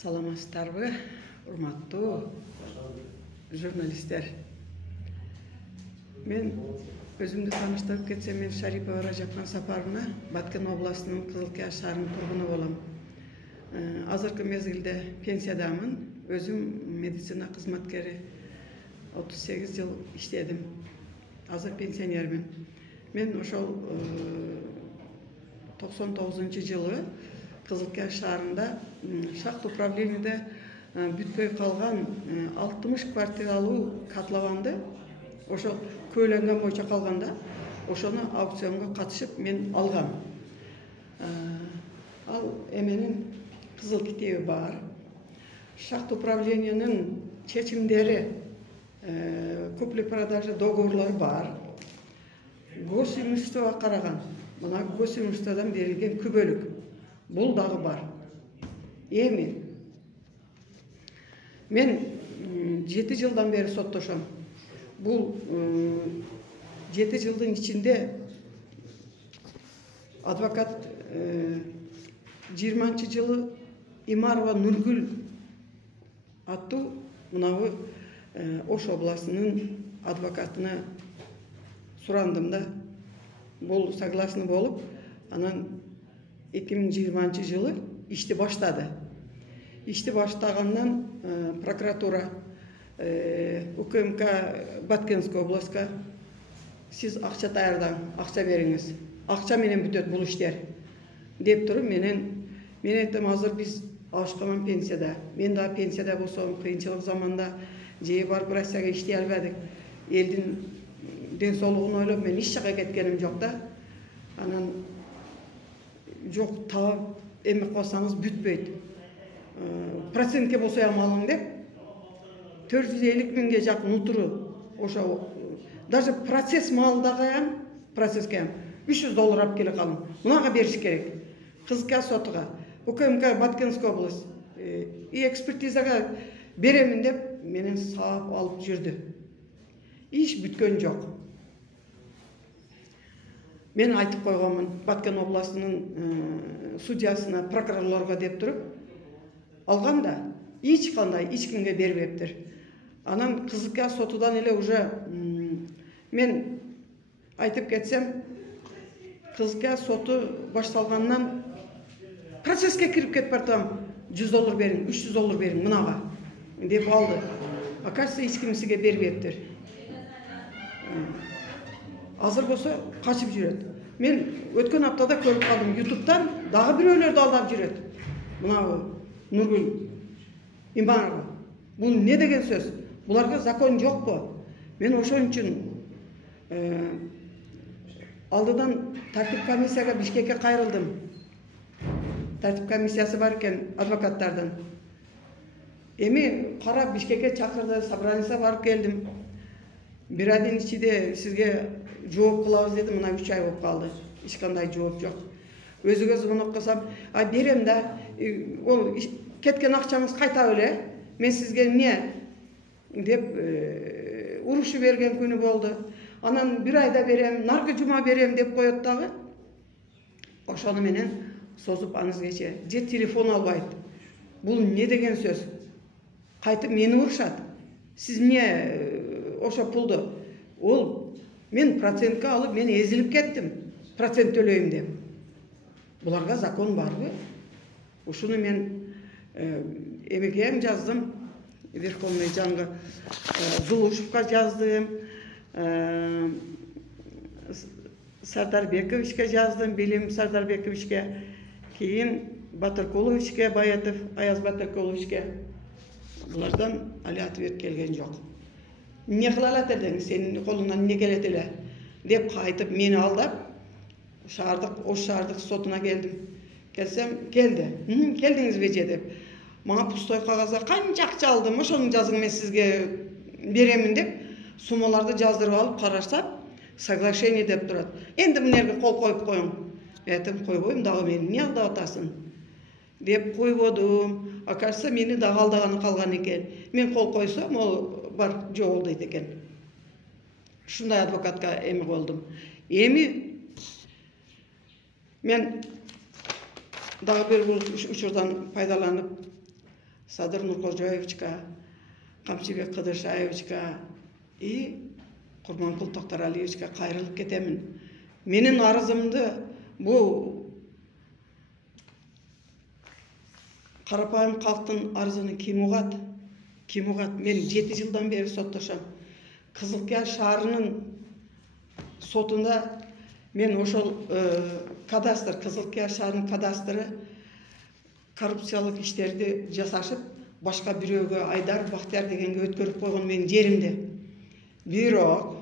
Саламатсыздарбы, урматтуу журналисттер. Мен өзүмдү тааныштырып кетсем, мен Шарипова Ражапкан Сапаровна, Баткен областынын Кызылкия шаарынын тургуну болом. Азыркы мезгилде пенсиядамын. Өзүм медицина кызматкери 38 жыл иштедим. Азыр пенсионермин. Мен ошол 99-жылы Кызылкия шаарында шахт управлениеде бүтпөй калган 60 квартиралуу котлованды ошо көйлөнгөн боюнча калганда ошону аукционго катышып мен алгам. Ал эменин кызыл китеби бар. Шахт управлениенин чечимдери, купли-продажа договорлору бар. Госимуществого караган. Мына госимуществодон берилген күбөлүк. Бул дагы бар. Эми мен 7 жылдан бери соттошом. Бул 7 жылдын ичинде адвокат 20-жылы Имарова Нургүл аттуу мынабы Ош областынын адвокатына сурандым да. Бул согласны болуп, анан 2020 жылы ишти баштады. Ишти баштагандан прокуратура УКМК Баткенская областка сиз акча даярдаң, акча бериңиз. Акча менен бүтөт бул иштер деп туруп мен айтам, азыр биз алышкан пенсияда. Мен да пенсияда болсом, кыйынчылык заманда же барып Россияга иштей албадык. Элдин ден соолугун ойлоп мен иш жакка кеткеним жок да. Анан жок таап эме кылсаңыз бүтпөйт. Процентке болсо ham алың деп 450 миңге жакын утуру ошо даже процесс малдагы ham процесске ham $300 алып келе калдым. Мунага бериш керек. Кызылкия сотуга, УКМК Баткенская область и экспертизага беремин деп менен саап алып жүрдү. Иш бүткөн жок. Мен айтып койгонмун Баткен областынын судьясына, прокурорлорго деп туруп алганда эч кимге бербептир. Анан Кызылкия сотудан эле уже мен айтып кетсем, Кызылкия соту башталгандан процесске кирип кетип бартам. $100 бериң, $300 бериң мынага деп алды. Акачсы эч кимсиге бербептир. Азыр болсо качып жүрөт. Мен өткөн аптада көрүп калдым, YouTube'дан дагы бирөөлөрдү алдап жүрөт. Мынабы Нургүл Имарова. Бул не деген сөз? Буларга закон жокпу? Мен ошон үчүн алдыдан тартип комиссияга Бишкекке кайрылдым. Тартип комиссиясы бар экен адвокаттардан. Эми карап Бишкекке чакырды, собранияга барып келдим. Bir ayдын ичинде сизге жооп кылабыз деди, мына 3 ай болуп калды. Эч кандай жооп жок. Өзүгө звонок кылсам, берем да, ол кеткен акчаңыз кайта эле. Мен сизге эмне деп урушуп берген күнү болду. Анан 1 айда берем, наркы жума берем деп коет дагы. Ошону менен созуп анызгече же телефон албайт. Бул не деген сөз? Кайтып мени урушат. Сиз эмне ошо пулду? Ол мен процентке алып, мен эзилип кеттим. Процент төлөйм деп. Буларга закон барбы? Ушуну мен эмеге ham жаздым. Верховный жанга Зулушевка жаздым. Сардарбековичке жаздым, Билим Сардарбековичке, кийин Батыркуловичке, Баятов Аяз Батыркуловичке. Булардан али ответ келген жок. Не кыла алат элең, сенин колуңдан не келет эле деп кайтып мени алдап, Ош шаардык сотуна келдим. Келсем, келди. Келдиңизби же деп. Мага пустой кагазга канча акча алдым, ошону жазың, мен сизге беремин деп, суммаларды жаздырып алып карашсам, соглашение деп турат. Энди мынерге кол коюп коюң. Айтам, койбойм, дагы мени эмне алдап атасың деп койбодум. Акачса мени дагы алдаганы калган экен. Мен кол койсом, ол бар жок дейт экен. Ушундай адвокатка эми болдум. Эми мен дагы бир учурдан пайдаланып Садыр Нуркожоевичка, Камчыбек Кыдыршаевичка и Курманкул Токтаралиевичке кайрылып кетемин. Менин арызымды бу карапайым калктын арызын ким угат? Ким угат? Мен 7 жылдан бери соттошом. Кызылкия шаарынын сотунда мен ошол кадастр, Кызылкия шаарынын кадастры коррупциялык иштерди жасашып, башка бирөөгө Айдар Бактияр дегенге өткөрүп койгон менин жеримде. Бирок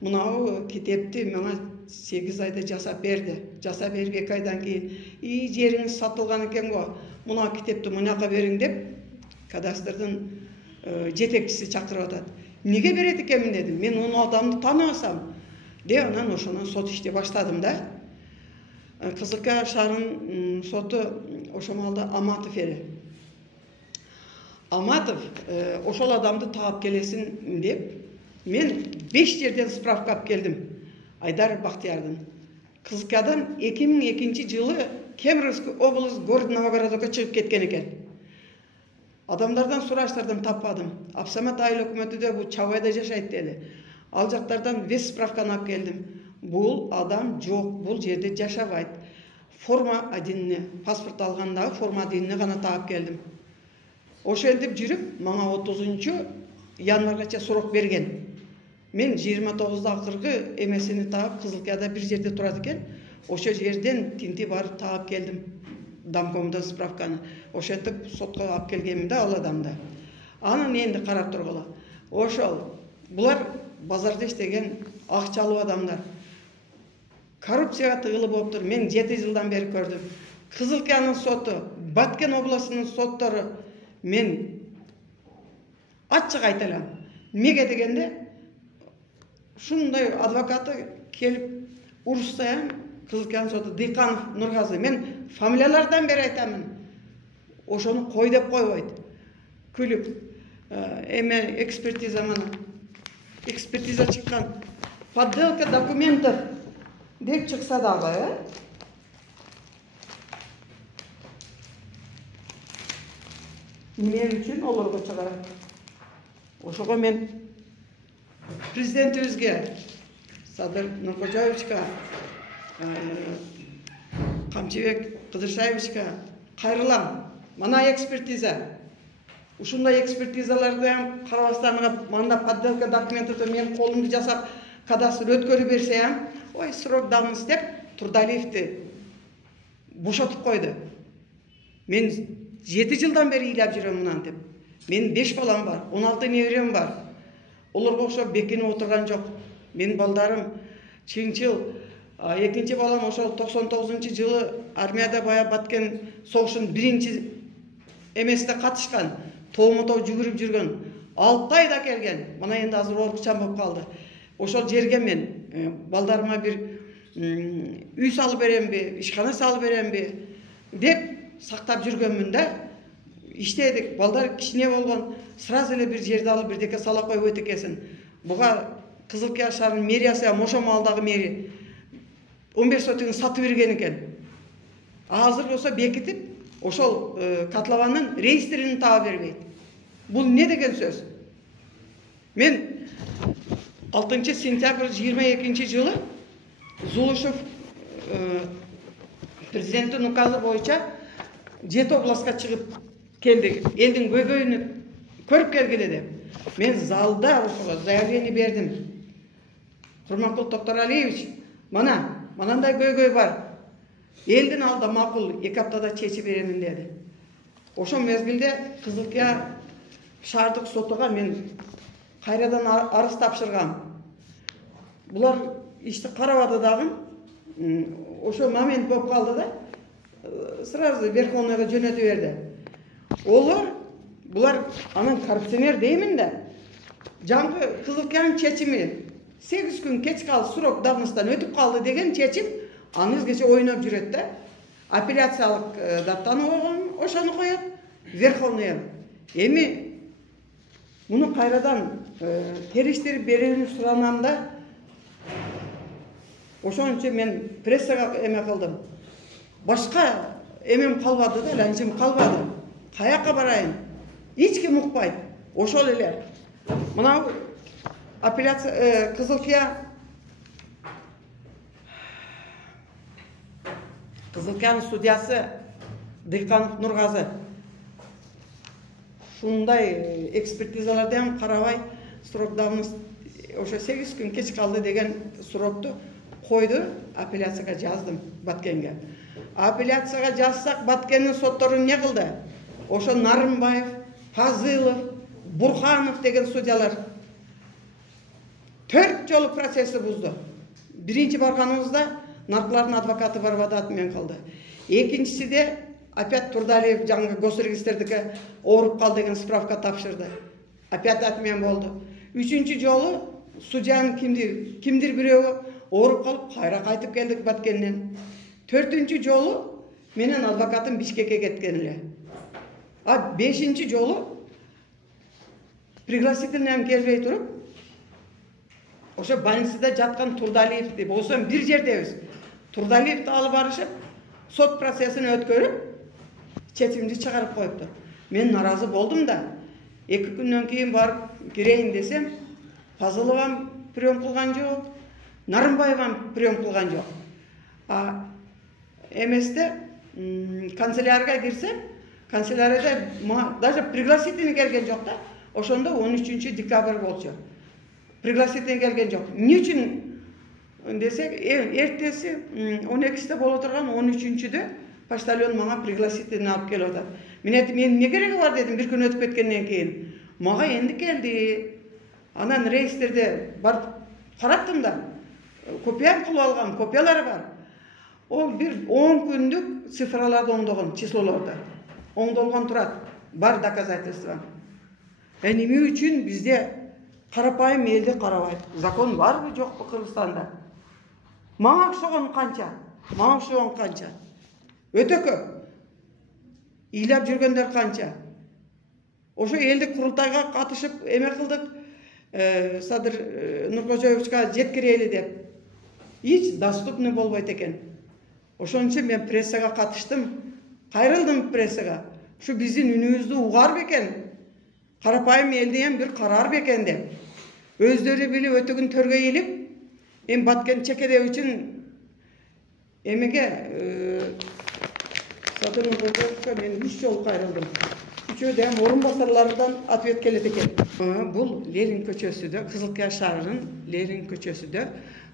мынау китепти мага 8 айда жасап берди. Жасап берип 2 айдан кийин жериңиз сатылган экен го. Мына китепти мынага бериң деп кадастрдын жетекчиси чакырып атат. Неге берет экенмин дедим. Мен onu адамды тааныбасам. Анан ошондон сот ишти баштадым да. Кызылкия шаарынын соту ошол маалда Аматов эле. Аматов ошол адамды таап келесин деп мен 5 жерден справка алып келдим. Айдар Бактиярдын. Кызылкиядан 2002 жылы Кемеровский область город Новогородокко чыгып кеткен экен. Адамдардан сураштырдым, таппадым. Абсамат айыл өкмөтү бу Чабайда жашайт деди. Ал жактардан вес справканы алып келдим. Бул адам жок, бул жерде жашабайт. Форма адинине, паспорт алгандагы форма адинине гана таап келдим. Ошентип жүрүп, мага 30 январгача сурок берген. Мен 29 акыркы эмесини таап, Кызылкияда бир жерде турат экен. Ошо жерден тинти барып таап келдим. Домкомдон справканы. Ошентип сотко алып келгенмин да ал адамды. Анан энди карап тургула. Ошол булар базарда иштеген акчалуу адамдар. Коррупцияга тыгылып болуптур. Мен 7 жылдан бери көрдүм. Кызылкиянын соту, Баткен областынын соттору мен ачык айталам. Неге дегенде ушундай адвокаты келип урушса, Кызылкиянын соту Дыйканов Нургазы. Мен фамилиялардан бери айтамын. Ошону кой деп койбойт. Күлүп эме экспертиза мана. Экспертиза чыккан. Подделка документов деп чыкса дагы, мен үчүн олорго чыгарат. Ошого мен президентибизге, Садыр Нуркожоевичке, Камчыбек Кыдыршаевичке кайрылам. Мана экспертиза. Ушундай экспертизаларды карабастан мында подделка документти мен колумду жасап кадастр өткөрүп берсем, ой, срок давность деп Турдалиевди бошотуп койду. Мен 7 жылдан бери ыйлап жүрөм мынан деп. Мен 5 балам бар, 16 неберем бар. Олорго окшоп бекинип отурган жок. Менин балдарым чынчыл, экинчи балам ошол 99-жылы армияда бая Баткен согушунун биринчи эмесине катышкан, тоомото жүгүрүп жүргөн, 6 айда келген. Мына энди азыр оорукчан болуп калды. Ошол жерге мен балдарыма бир үй салып беремби, ишкана салып беремби деп сактап жүргөнмүн да. Иштедик, балдар кичине болгон, сразу эле бир жерди алып бирдеке сала койбойт экенсиң. Буга Кызылкия шаарынын мэриясы, ошо маалдагы мэри 15 сотыгын сатып берген экен. Азыр болсо бекитип, ошол котлованын реестрин таап бербейт. Бул не деген сөз? Мен 6 сентябрь 22 жылы Зулушев президенттин указы боюнча 7 областка чыгып келди. Элдин көйгөйүнү көрүп келгиле деп. Мен залда ошого заявление бердим. Курманкул Токтаралиевич, манандай көйгөй бар. Элдин алда макул 2 аптада чечип беремин деди. Ошол мезгилде Кызылкия шаардык сотуга мен кайрадан арыз тапшыргам. Булар ишти карабады дагы. Ошо момент болуп калды да. Сразу Верховныйга жөнөтүп берди. Булар анан коррупционер деймин да. Жаңгы Кызылкиянын чечими 8 күн кеч калды, срок давностьтан өтүп калды деген чечим анызгече ойноп жүрөт да. Апелляциялык даттаны койгон, ошону коет Верховныйга. Эми муну кайрадан териштирип берүүнү суранам да. Ошон үчүн мен прессага эме кылдым. Башка эмем калбады да, ланчым калбады. каяка барайын, эч ким укпайт. Ошол эле мына апелляция Кызылкиянын судьясы Дыйканов Нургазы шундай экспертизалардан карабай срок давности ошо 8 күн кеч калды деген срокту койду. Апелляцияга жаздым Баткенге. Апелляцияга жазсак Баткендин соттору не кылды? Ошо Нарымбаев, Фазылов, Бурханов деген судьялар 4 жолу процессти бузду. Биринчи барганыбызда наркылардын адвокаты барбады, аты менен калды. Экинчисиде опять Турдалиев жаңы госрегистрдики ооруп калды деген справка тапшырды. Опять аты менен болду. Үчүнчү жолу судьянын кимдир бирөөгө ооруп калып кайра кайтып келдик Баткенден. Төртүнчү жолу менен адвокатым Бишкекке кеткен эле. А бешинчи жолу пригласительныйм келбей туруп, ошо больницада жаткан Турдалиевди болсо бир жердебиз. Турдалиевди алып барышып, сот процессин өткөрүп, четимди чыгарып коюптур. Мен наразы болдум да. 2 күндөн кийин барып кирейин десем, Фазыловам прием кылган жок, Нарымбаевам прием кылган жок. А эместе канцелярияга кирсем, канцелярияда даже пригласительный келген жок да. Ошондо 13 декабрь болчу. Пригласительный келген жок. Эмне үчүн десек, эртеси 12-те боло турган 13-дө почтальон мага пригласительный алып келип атат. Мен айтым, эмне кереги бар дедим, бир күн өтүп кеткенден кийин. Мага энди келди. Анан рейстерде барып караттым да. Копия кылып алгам, копиялары бар. Ол бир 10 күндүк цифраларды оңдогон, числолорду. Оңдолгон турат. Бар доказательства. Эмне үчүн бизде карапайым элди карабайт? Закон барбы, жокпу Кыргызстанда? Мага окшогон канча? Мага окшогон канча? Өтө көп. Ыйлап жүргөндөр канча? Ошо элдик курултайга катышып эме кылдык. Садыр Нуркожоевичка жеткирели деп. Эч доступный болбойт экен. Ошон үчүн мен прессага катыштым. Кайрылдым прессага. Ушу биздин үнүбүздү угар бекен. Карапайым элден бир карар бекен деп. Өздөрү билип өтөгүн төргө илип, эми Баткен чекеде үчүн эмеге Садыр Нуркожоевичка мен 3 жолу кайрылдым. Үчөө да орун басарлардан ответ келет экен. Бул Ленин көчөсүдө, Кызылкия шаарынын Ленин көчөсүдө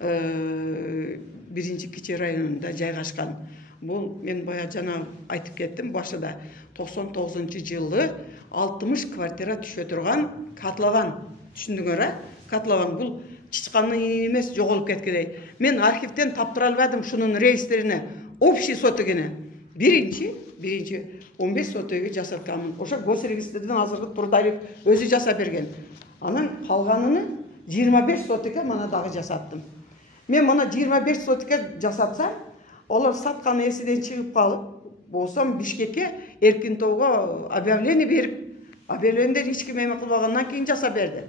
1-кичи районунда жайгашкан. Бул мен бая жана айтып кеттим башында. 99-жылы 60 квартира түшө турган котлован. Түшүндүңөр, а? Котлован бул чычканы эмес, жоголуп кеткендей. Мен архивден таптыра албадым шунун рейстерине, общий сотыгине. Биринчи 15 сотыгы жасатканмын. Ошо госрегистрден азыркы Турдалиев өзү жасап берген. Анан калганын 25 сотыгы мана дагы жасаттым. Мен мана 25 сотыгы жасатса, олар саткан эсиден чыгып калып, болсом Бишкекке Эркинтоого объявление берип, объявлениеден эч ким эме кылбагандан кийин жасап берди.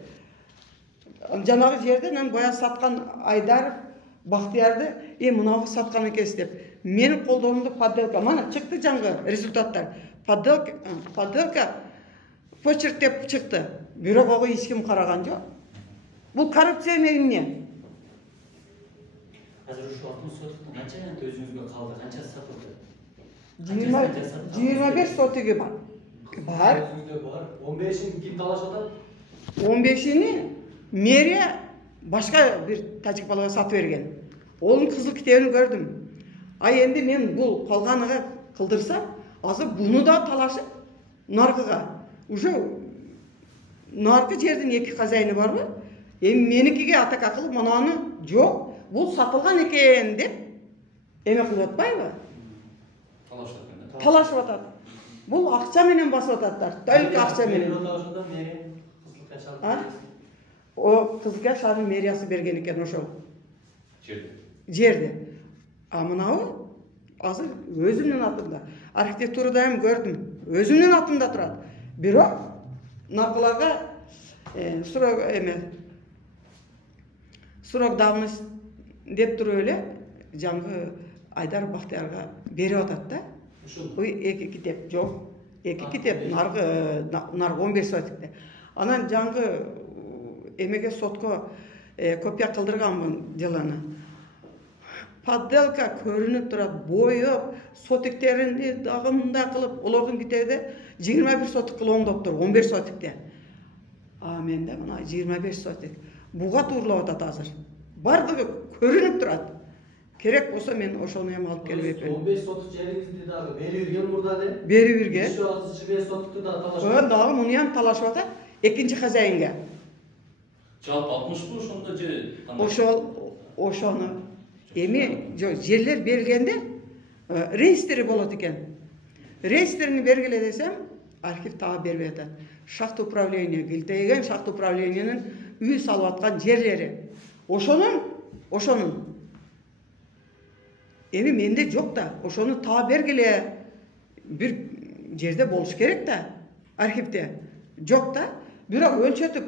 Жанагы жерден бая саткан Айдаров, Бактиярды, мынагы саткан экенсиз деп. Менин колдоомдо подделка, мана чыкты жаңгы результаттар. Подделка почерк деп чыкты. Бирок ого эч ким караган жок. Бул коррупция эмне? Азыр ушул 60 сотуктун канча өзүңүзгө калды, канча сатылды? 25 сотугу бар. Бар. Өзүңүздө бар. 15-ин ким талашып атат? 15-ини мэрия башка бир тажик балага сатып берген. Onun kızıl kitabını gördüm. Ay endi men bul kalganıga kıldırsa, azı bunu da talaşıp nargıga. Uşo nargı жердин эки казайны барбы? Эми меникиге атак акылып, мынаны жок, бул сатылган экен деп эме кылып атпайбы? Талашып атат. Бул акча менен басып ататтар. Только акча менен. O Kızılkия шаарынын мэриясы берген экен ошол. Жерде. А мынабы азыр өзүмдүн атымда. Архитектурада эми көрдүм. Өзүмдүн атымда турат. Бирок наркыларга срок давность деп туруп эле жаңгы Айдар Бактиярга берип атат да. Ушул эки китеп жок. 2 кетет, наргы 15 сотикте. Анан жаңгы эмеге сотко копия кылдырганмын деланы. Подделка көрүнүп турат, боёп, сотиктеринди дагы мындай кылып, олордун китебиде 21 сотик кылып оңдоптур, 15 сотикте. А менде мына 25 сотик. Буга турлап атат азыр. Бардыгы көрүнүп турат. Керек болсо мен ошону эми алып келип эпем. 15 сотук жериңизди дагы бери берген мурда де. Бери берген. 25 сотукту да талашып. Дагы муну ham талашып атат. Экинчи хозяинге. Жалпы 60 бу ошондо же Ошону эми жерлер бергенде реестри болот экен. Реестрини бергиле десем, архив тагы бербей атат. Шахта управление, Гилтейген шахта управлениенин үй салып аткан жерлери. Ошонун эми менде жок да, ошону таа бергиле. Бир жерде болуш керек да, архивде. Жок да, бирок өлчөтүп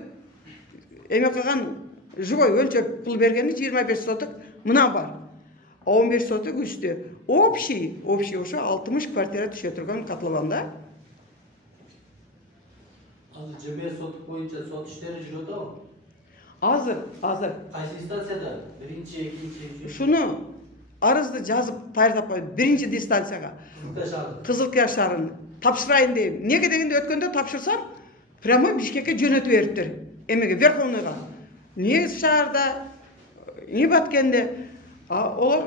эме кылган живой өлчөп пул бергени 25 сотук мына бар. 15 сотук үстү. Общий ошо 60 квартира түшө турган котлованда. Азыр 25 сотук боюнча сот иштери жүрөт абы? Азыр Кайсы инстанцияда? Биринчи, экинчи, үчүнчү? шуну арызды жазып даярдап коюп, биринчи дистанцияга Кызылкия шаарына тапшырайын дейм. Неге дегенде өткөндө тапшырсам, прямо Бишкекке жөнөтүп бериптир. Эмеге Верховныйга. Не шаарда, не Баткенде. Олар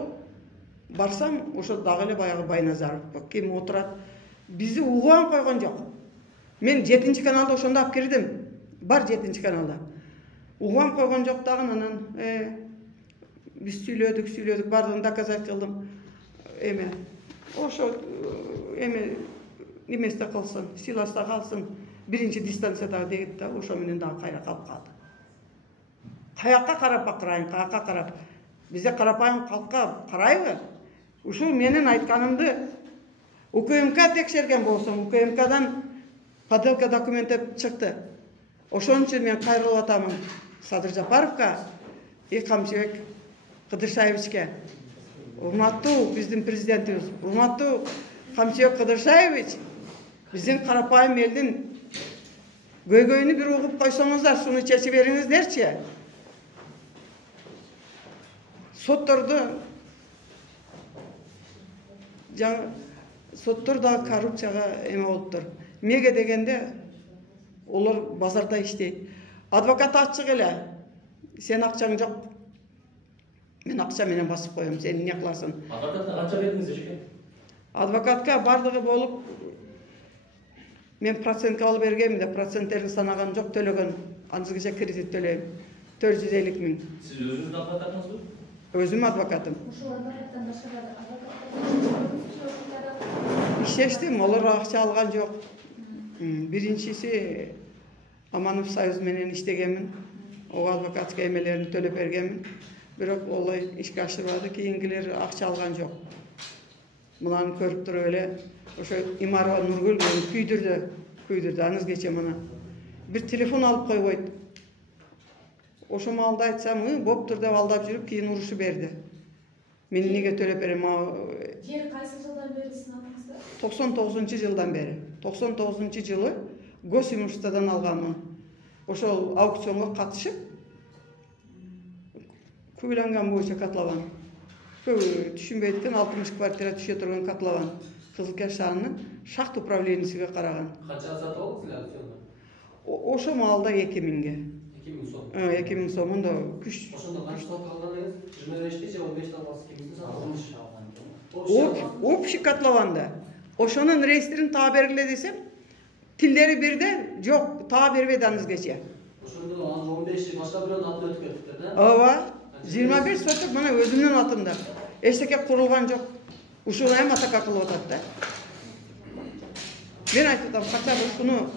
барсам, ошо дагы эле баягы Байназаров ким отурат. Бизди угуп койгон жок. Мен 7-чи каналда ошондо алып кирдим. Бар 7-чи каналда. Угуп койгон жок дагы, анан биз сүйлөдүк, бардыгын доказать кылдым. Эме ошо эме неместе кылсын, силаста калсын, биринчи дистанцияда дегит да, ошо менен дагы кайра калып калды. Каякка карап бакырайын, каякка карап. Бизде карапайым калкка карайбы? Ушул менин айтканымды УКМК текшерген болсом, УКМКдан подделка документи чыкты. Ошон үчүн мен кайрылып атамын Садыр Жапаровка и Камчыбек Кыдыршаевичке. Урматтуу биздин президентибиз, урматтуу Камчыбек Кыдыршаевич, биздин карапайым элдин көйгөйүнү бир угуп койсоңуздар, суну чечип бериңиздерчи. Сотторду соттор да коррупцияга эме болуптур. Эмнеге дегенде олар базарда иштейт. Адвокат ачык эле. Сен акчаң жок. Мен акча менен басып коем, сен эмне кыласың? Адвокатка канча бердиңиз эшеке? Адвокатка бардыгы болуп мен процентке алып бергенмин да, проценттерин санаган жок, төлөгөн. Анысыгыча кредит төлөйм. 450 000. Сиз өзүңүздүн адвокатыңызбы? Өзүм адвокатым. Иштештим, олар акча алган жок. Биринчиси Аманов Союз менен иштегенмин. Ого адвокатский эмелерин төлөп бергенмин. Бирок олай ишке ашырбады, кийинкилер акча алган жок. Мунаны көрүп туруп эле ошо Имарова Нургүл күйдүрдү анызгече мына. Бир телефон алып койбойт. Ошо маалда айтсам, боптур деп алдап жүрүп, кийин урушу берди. Мен неге төлөп берем? Жер кайсы жылдан бери сиздин атыңызда? 99-жылдан бери. 99-жылы госимуществодон алганмын. Ошол аукционго катышып, көйлөнгөн боюнча котлован. Түшүнбөйт экен, 60 квартира түшө турган котлован. Кызылкия шаарынын шахта управлениясиге караган. Канчага сатып алдыңыз аукциондо? Ошо маалда 2000-ге. 2000 сом. 2000 сомунда күч. Ошондо канча сатып алгандыгыз? 25 же 15 алгансыз, кимдин сатып алдыңыз? Общий котлованда. Ошонун реестрин таа бергиле десем, тилдери бирде, жок, таа бербейт анызгече. Ошондо 15 башка бирөөнүн атына өтүп кетиптир да? Ооба. 25 сотук мына өзүмдүн атымда. Эчтеке курулган жок. Ушуну эми атака кылып атат да. Мен айтып атам, качан ушуну